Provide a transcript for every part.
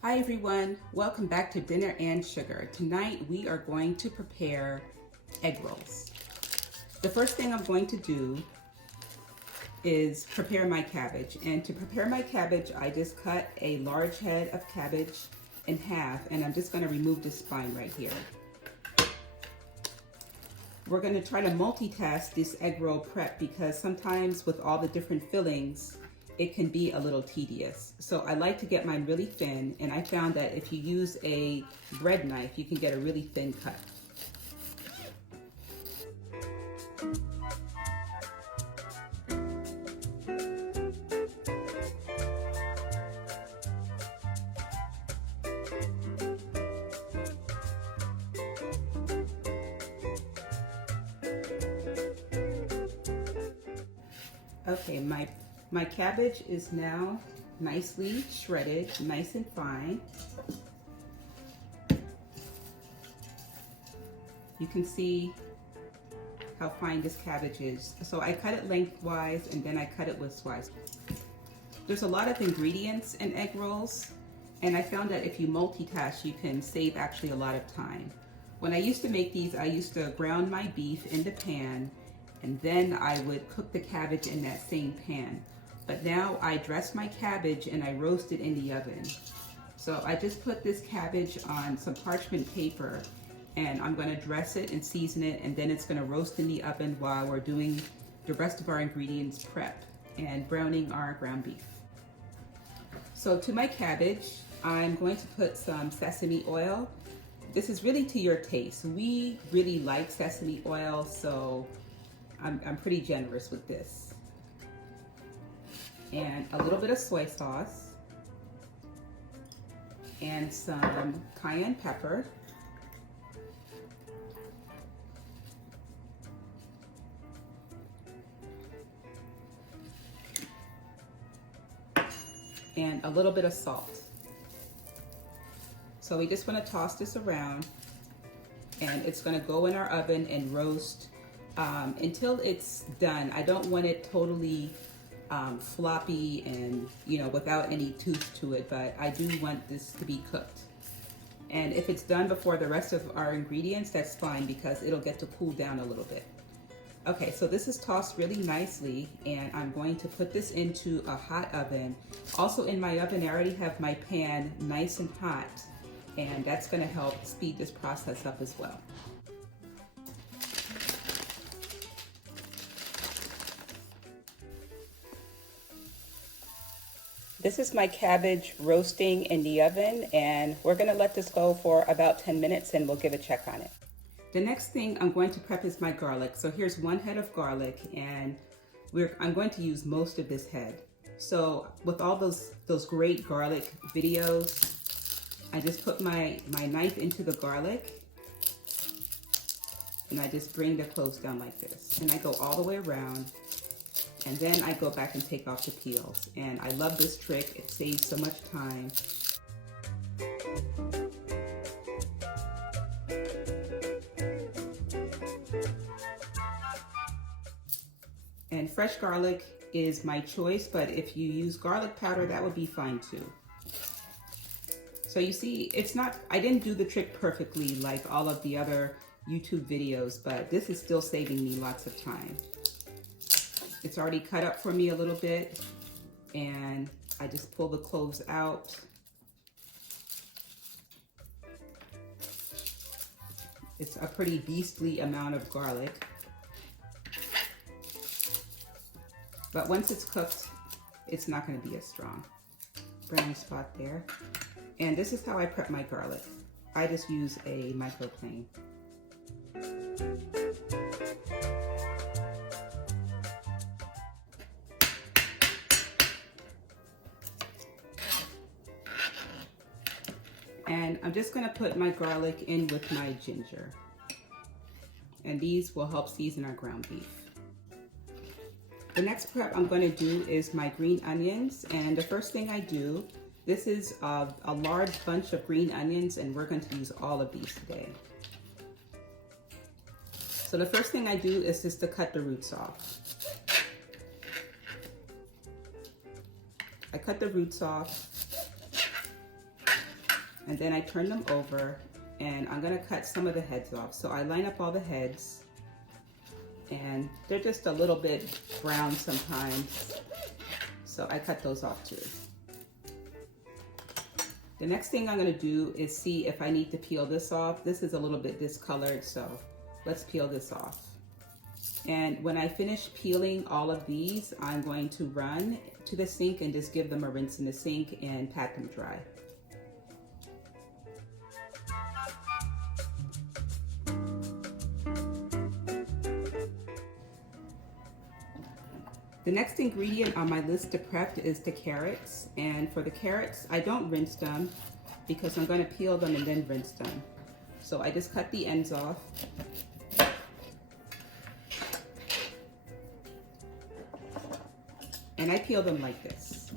Hi everyone, welcome back to Dinner and Sugar. Tonight we are going to prepare egg rolls. The first thing I'm going to do is prepare my cabbage. And to prepare my cabbage, I just cut a large head of cabbage in half, and I'm just going to remove the spine right here. We're going to try to multitask this egg roll prep because sometimes with all the different fillings, it can be a little tedious. So I like to get mine really thin, and I found that if you use a bread knife, you can get a really thin cut. Okay, my cabbage is now nicely shredded, nice and fine. You can see how fine this cabbage is. So I cut it lengthwise and then I cut it widthwise. There's a lot of ingredients in egg rolls, and I found that if you multitask, you can save actually a lot of time. When I used to make these, I used to ground my beef in the pan, and then I would cook the cabbage in that same pan. But now I dress my cabbage and I roast it in the oven. So I just put this cabbage on some parchment paper, and I'm gonna dress it and season it, and then it's gonna roast in the oven while we're doing the rest of our ingredients prep and browning our ground beef. So to my cabbage, I'm going to put some sesame oil. This is really to your taste. We really like sesame oil, so I'm pretty generous with this. And a little bit of soy sauce and some cayenne pepper. And a little bit of salt. So we just want to toss this around, and it's going to go in our oven and roast until it's done. I don't want it totally floppy and without any tooth to it, but I do want this to be cooked. And if it's done before the rest of our ingredients, that's fine because it'll get to cool down a little bit. Okay, so this is tossed really nicely, and I'm going to put this into a hot oven. Also in my oven, I already have my pan nice and hot, and that's going to help speed this process up as well. This is my cabbage roasting in the oven, and we're going to let this go for about 10 minutes and we'll give a check on it. The next thing I'm going to prep is my garlic. So here's one head of garlic, and I'm going to use most of this head. So with all those great garlic videos, I just put my knife into the garlic, and I just bring the cloves down like this. And I go all the way around, and then I go back and take off the peels. And I love this trick. It saves so much time. And fresh garlic is my choice, but if you use garlic powder, that would be fine too. So you see, I didn't do the trick perfectly like all of the other YouTube videos, but this is still saving me lots of time. It's already cut up for me a little bit, and I just pull the cloves out. It's a pretty beastly amount of garlic. But once it's cooked, it's not going to be as strong. Brown spot there. And this is how I prep my garlic. I just use a microplane. And I'm just going to put my garlic in with my ginger. And these will help season our ground beef. The next prep I'm going to do is my green onions, and the first thing I do, this is a large bunch of green onions, and we're going to use all of these today. So the first thing I do is just to cut the roots off. I cut the roots off, and then I turn them over, and I'm gonna cut some of the heads off. So I line up all the heads, and they're just a little bit brown sometimes. So I cut those off too. The next thing I'm gonna do is see if I need to peel this off. This is a little bit discolored, so let's peel this off. And when I finish peeling all of these, I'm going to run to the sink and just give them a rinse in the sink and pat them dry. The next ingredient on my list to prep is the carrots. And for the carrots, I don't rinse them because I'm going to peel them and then rinse them. So I just cut the ends off. And I peel them like this.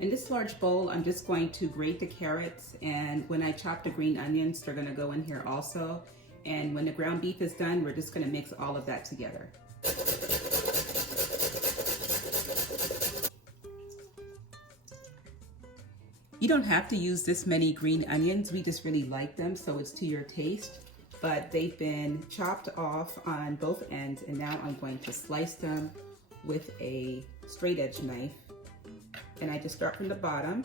In this large bowl, I'm just going to grate the carrots, and when I chop the green onions, they're gonna go in here also. And when the ground beef is done, we're just gonna mix all of that together. You don't have to use this many green onions. We just really like them, so it's to your taste. But they've been chopped off on both ends, and now I'm going to slice them with a straight edge knife. And I just start from the bottom,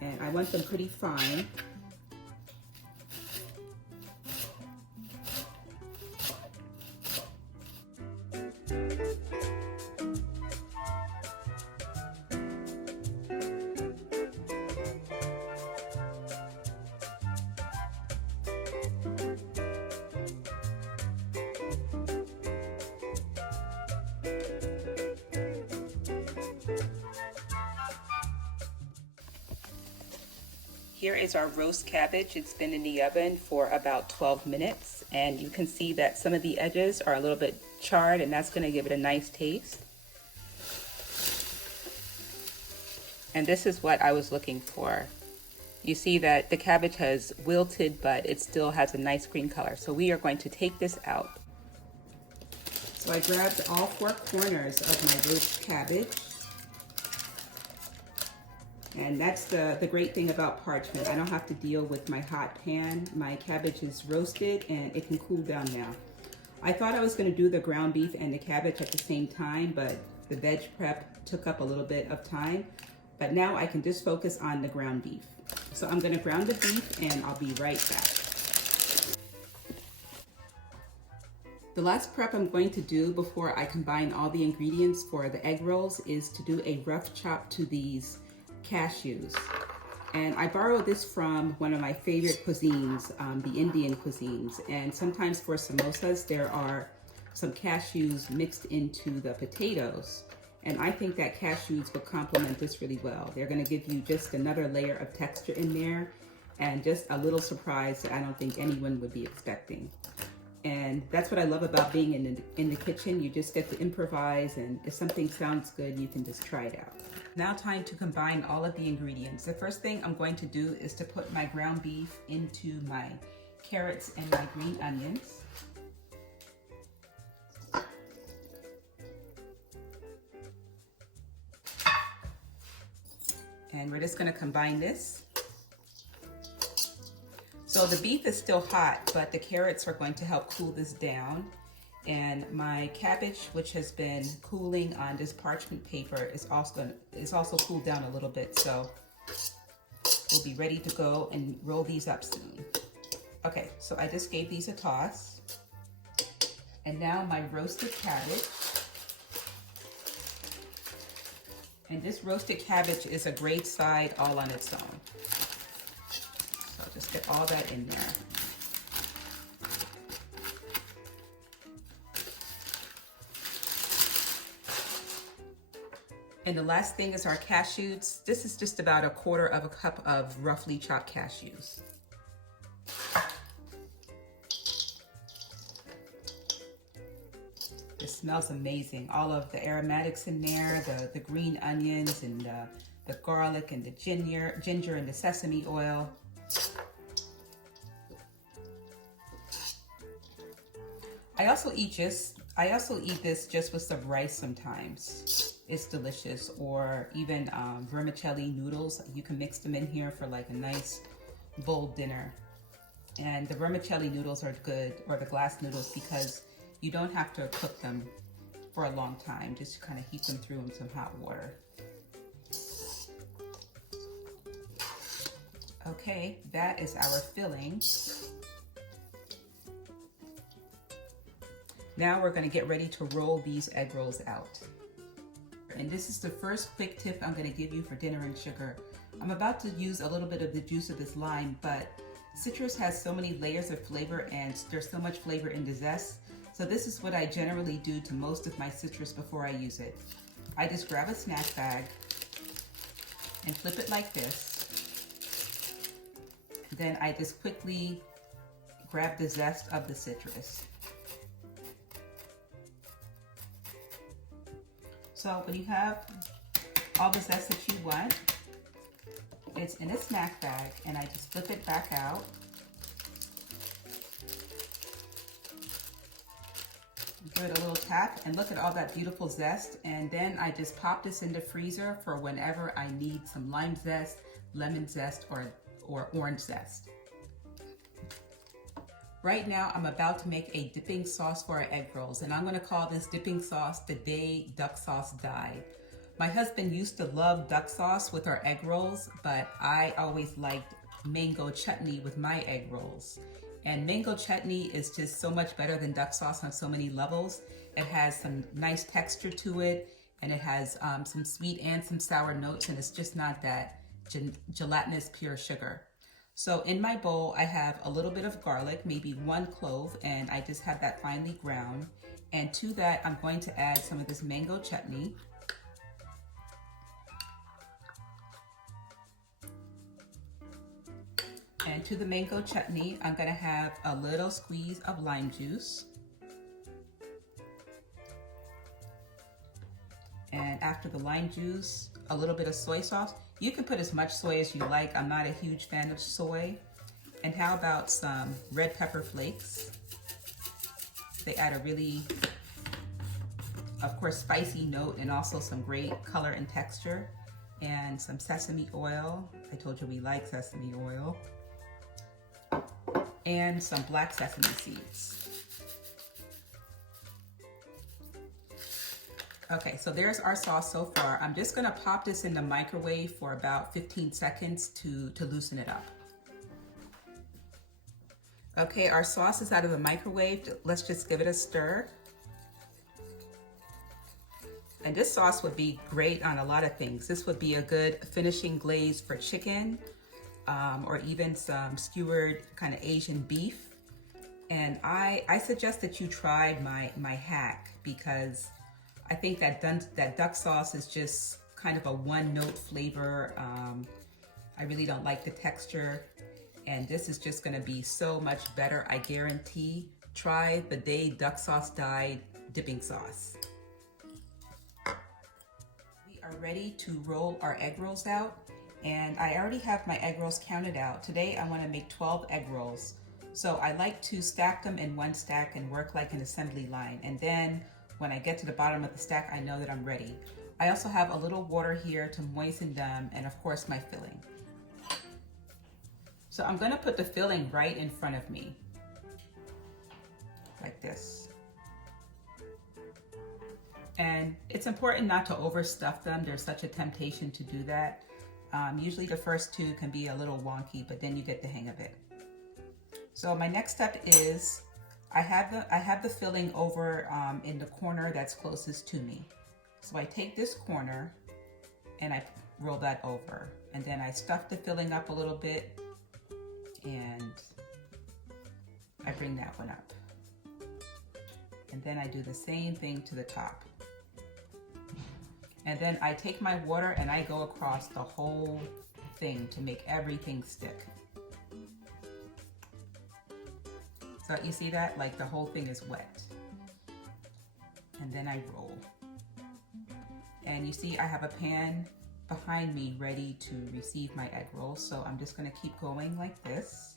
and I want them pretty fine. Here is our roast cabbage. It's been in the oven for about 12 minutes, and you can see that some of the edges are a little bit charred, and that's going to give it a nice taste. And this is what I was looking for. You see that the cabbage has wilted, but it still has a nice green color. So we are going to take this out. So I grabbed all 4 corners of my roast cabbage. And that's the great thing about parchment. I don't have to deal with my hot pan. My cabbage is roasted and it can cool down now. I thought I was going to do the ground beef and the cabbage at the same time, but the veg prep took up a little bit of time. But now I can just focus on the ground beef. So I'm going to ground the beef and I'll be right back. The last prep I'm going to do before I combine all the ingredients for the egg rolls is to do a rough chop to these cashews. And I borrowed this from one of my favorite cuisines, the Indian cuisines. And sometimes for samosas, there are some cashews mixed into the potatoes. And I think that cashews would complement this really well. They're gonna give you just another layer of texture in there and just a little surprise that I don't think anyone would be expecting. And that's what I love about being in the kitchen. You just get to improvise, and if something sounds good, you can just try it out. Now time to combine all of the ingredients. The first thing I'm going to do is to put my ground beef into my carrots and my green onions. And we're just going to combine this. So the beef is still hot, but the carrots are going to help cool this down. And my cabbage, which has been cooling on this parchment paper, is also cooled down a little bit. So we'll be ready to go and roll these up soon. Okay, so I just gave these a toss. And now my roasted cabbage. And this roasted cabbage is a great side all on its own. So I'll just get all that in there. And the last thing is our cashews. This is just about 1/4 cup of roughly chopped cashews. just smells amazing. All of the aromatics in there, the green onions and the garlic and the ginger and the sesame oil. I also eat this just with some rice sometimes. It's delicious. Or even vermicelli noodles. You can mix them in here for like a nice bold dinner. And the vermicelli noodles are good, or the glass noodles, because you don't have to cook them for a long time. Just kind of heat them through in some hot water. Okay, that is our filling. Now we're going to get ready to roll these egg rolls out. And this is the first quick tip I'm going to give you for dinner and sugar. I'm about to use a little bit of the juice of this lime, but citrus has so many layers of flavor and there's so much flavor in the zest. So this is what I generally do to most of my citrus before I use it. I just grab a snack bag and flip it like this. Then I just quickly grab the zest of the citrus. So when you have all the zest that you want, it's in a snack bag, and I just flip it back out. Give it a little tap, and look at all that beautiful zest. And then I just pop this in the freezer for whenever I need some lime zest, lemon zest, or orange zest. Right now, I'm about to make a dipping sauce for our egg rolls, and I'm going to call this dipping sauce the day duck sauce died. My husband used to love duck sauce with our egg rolls, but I always liked mango chutney with my egg rolls. And mango chutney is just so much better than duck sauce on so many levels. It has some nice texture to it, and it has some sweet and some sour notes, and it's just not that gelatinous pure sugar. So in my bowl, I have a little bit of garlic, maybe 1 clove, and I just have that finely ground. And to that, I'm going to add some of this mango chutney. And to the mango chutney, I'm going to have a little squeeze of lime juice. And after the lime juice, a little bit of soy sauce. You can put as much soy as you like. I'm not a huge fan of soy. And how about some red pepper flakes? They add a really, of course, spicy note and also some great color and texture. And some sesame oil. I told you we like sesame oil. And some black sesame seeds. Okay, so there's our sauce so far. I'm just gonna pop this in the microwave for about 15 seconds to loosen it up. Okay, our sauce is out of the microwave. Let's just give it a stir. And this sauce would be great on a lot of things. This would be a good finishing glaze for chicken, or even some skewered kind of Asian beef. And I suggest that you try my hack, because I think that duck sauce is just kind of a one-note flavor. I really don't like the texture, and this is just gonna be so much better, I guarantee. Try the day duck sauce died dipping sauce. We are ready to roll our egg rolls out, and I already have my egg rolls counted out. Today I wanna make 12 egg rolls. So I like to stack them in one stack and work like an assembly line, and then when I get to the bottom of the stack, I know that I'm ready. I also have a little water here to moisten them, and of course my filling. So I'm gonna put the filling right in front of me, like this. And it's important not to overstuff them. There's such a temptation to do that. Usually the first two can be a little wonky, but then you get the hang of it. So my next step is, I have the filling over in the corner that's closest to me. So I take this corner and I roll that over, and then I stuff the filling up a little bit, and I bring that one up. And then I do the same thing to the top. And then I take my water and I go across the whole thing to make everything stick. So you see that? Like the whole thing is wet. and then I roll. And you see I have a pan behind me ready to receive my egg rolls, so I'm just going to keep going like this.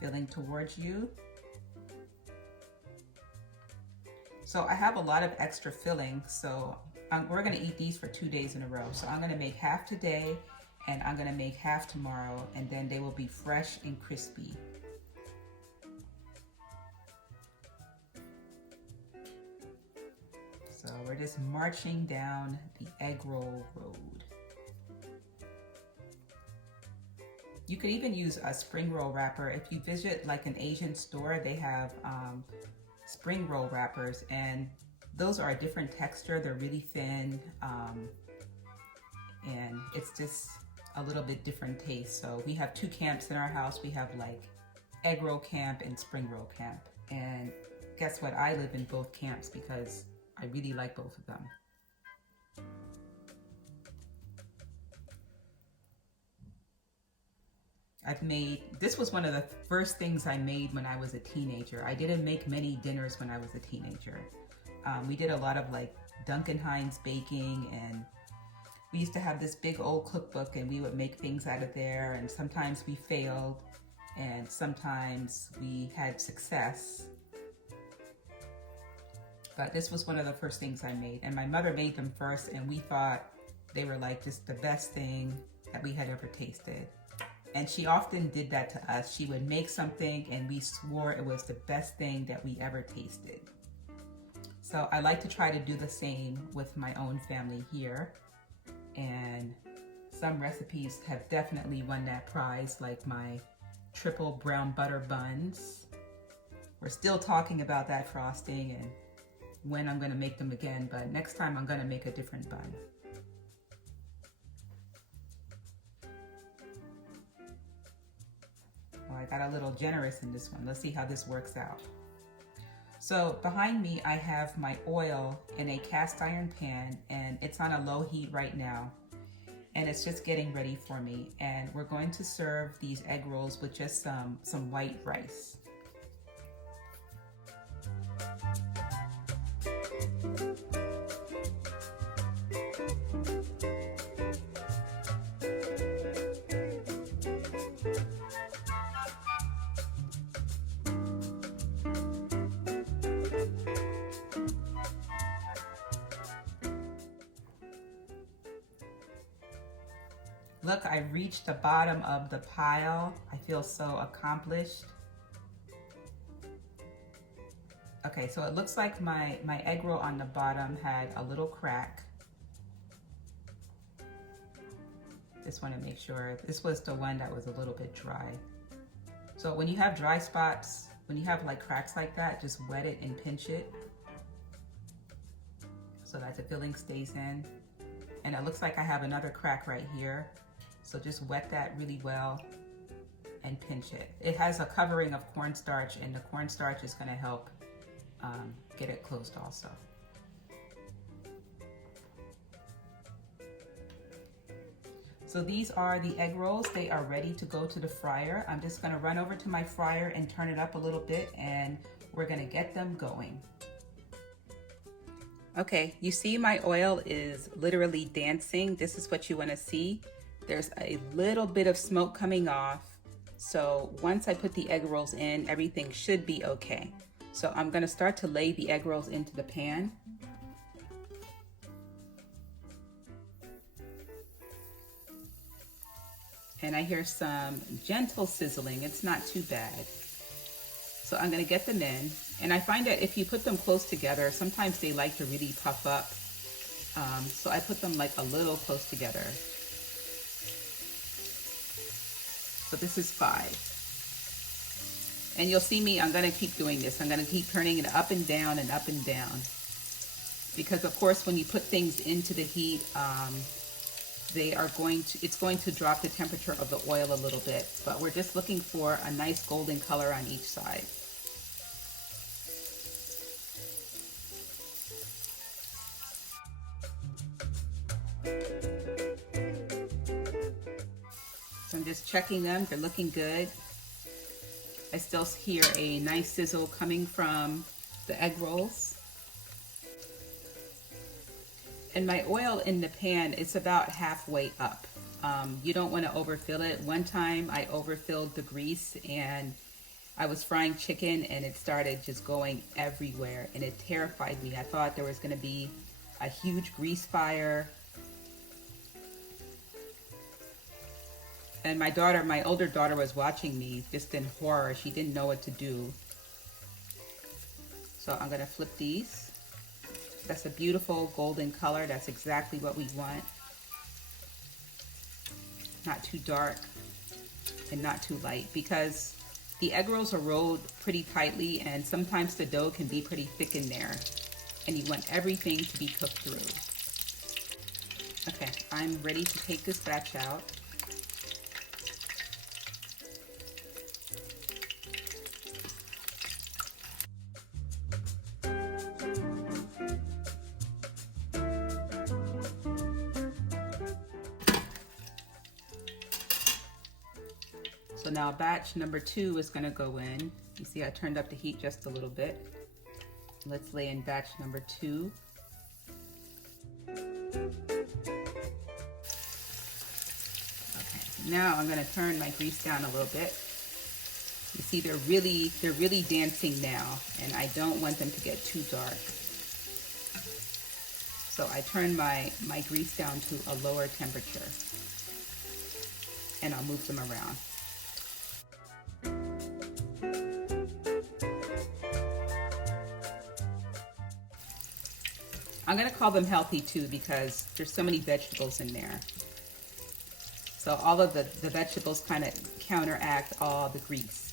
Filling towards you. So I have a lot of extra filling, so we're going to eat these for 2 days in a row. So I'm going to make half today and I'm going to make half tomorrow, and then they will be fresh and crispy. So we're just marching down the egg roll road. You could even use a spring roll wrapper. If you visit like an Asian store, they have spring roll wrappers, and those are a different texture. They're really thin, and it's just a little bit different taste. So we have 2 camps in our house. We have like egg roll camp and spring roll camp. And guess what? I live in both camps because I really like both of them. This was one of the first things I made when I was a teenager. I didn't make many dinners when I was a teenager. We did a lot of like Duncan Hines baking, and we used to have this big old cookbook, and we would make things out of there, and sometimes we failed and sometimes we had success. But this was one of the first things I made, and my mother made them first, and we thought they were like just the best thing that we had ever tasted. And she often did that to us. She would make something and we swore it was the best thing that we ever tasted. So I like to try to do the same with my own family here. And some recipes have definitely won that prize, like my triple brown butter buns. We're still talking about that frosting and when I'm gonna make them again, but next time I'm gonna make a different bun. Oh, I got a little generous in this one. Let's see how this works out. So behind me, I have my oil in a cast iron pan, and it's on a low heat right now. And it's just getting ready for me. And we're going to serve these egg rolls with just some white rice. Look, I reached the bottom of the pile. I feel so accomplished. Okay, so it looks like my egg roll on the bottom had a little crack. Just want to make sure. This was the one that was a little bit dry. So when you have dry spots, when you have like cracks like that, just wet it and pinch it so that the filling stays in. And it looks like I have another crack right here. So just wet that really well and pinch it. It has a covering of cornstarch, and the cornstarch is going to help get it closed also. So these are the egg rolls. They are ready to go to the fryer. I'm just going to run over to my fryer and turn it up a little bit, and we're going to get them going. Okay, you see my oil is literally dancing. This is what you want to see. There's a little bit of smoke coming off. So once I put the egg rolls in, everything should be okay. So I'm going to start to lay the egg rolls into the pan. And I hear some gentle sizzling. It's not too bad. So I'm going to get them in. And I find that if you put them close together, sometimes they like to really puff up. So I put them like a little close together. So this is 5. And you'll see me, I'm going to keep doing this. I'm going to keep turning it up and down and up and down. Because of course, when you put things into the heat, it's going to drop the temperature of the oil a little bit. But we're just looking for a nice golden color on each side. So I'm just checking them, they're looking good. I still hear a nice sizzle coming from the egg rolls. And my oil in the pan is about halfway up. You don't want to overfill it. One time I overfilled the grease and I was frying chicken and it started just going everywhere and it terrified me. I thought there was going to be a huge grease fire. And my older daughter was watching me just in horror. She didn't know what to do. So I'm going to flip these. That's a beautiful golden color. That's exactly what we want. Not too dark and not too light, because the egg rolls are rolled pretty tightly and sometimes the dough can be pretty thick in there and you want everything to be cooked through. Okay, I'm ready to take this batch out. So now batch number 2 is going to go in. You see I turned up the heat just a little bit. Let's lay in batch number 2. Okay, now I'm going to turn my grease down a little bit. You see they're really dancing now, and I don't want them to get too dark. So I turn my grease down to a lower temperature and I'll move them around. I'm gonna call them healthy too because there's so many vegetables in there. So all of the vegetables kind of counteract all the grease.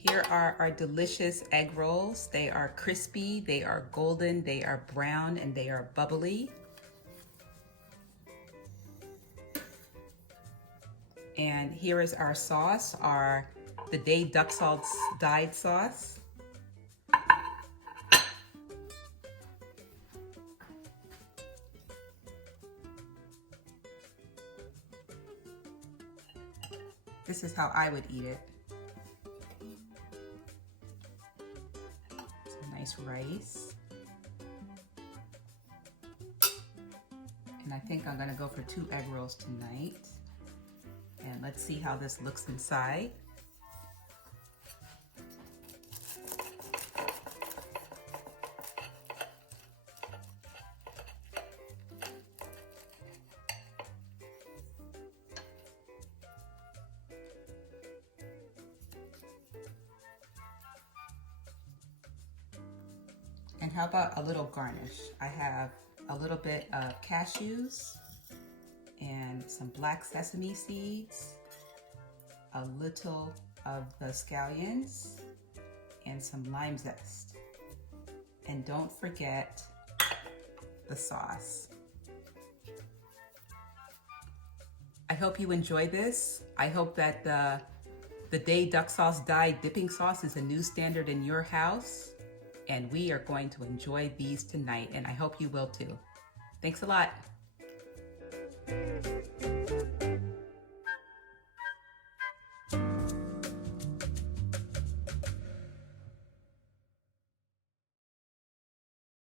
Here are our delicious egg rolls. They are crispy, they are golden, they are brown, and they are bubbly. And here is our sauce, the Day Duck Salt's dyed sauce. This is how I would eat it. Rice, and I think I'm gonna go for 2 egg rolls tonight, and let's see how this looks inside. And how about a little garnish? I have a little bit of cashews and some black sesame seeds, a little of the scallions, and some lime zest. And don't forget the sauce. I hope you enjoy this. I hope that the Day Duck Sauce dyed dipping sauce is a new standard in your house. And we are going to enjoy these tonight, and I hope you will too. Thanks a lot.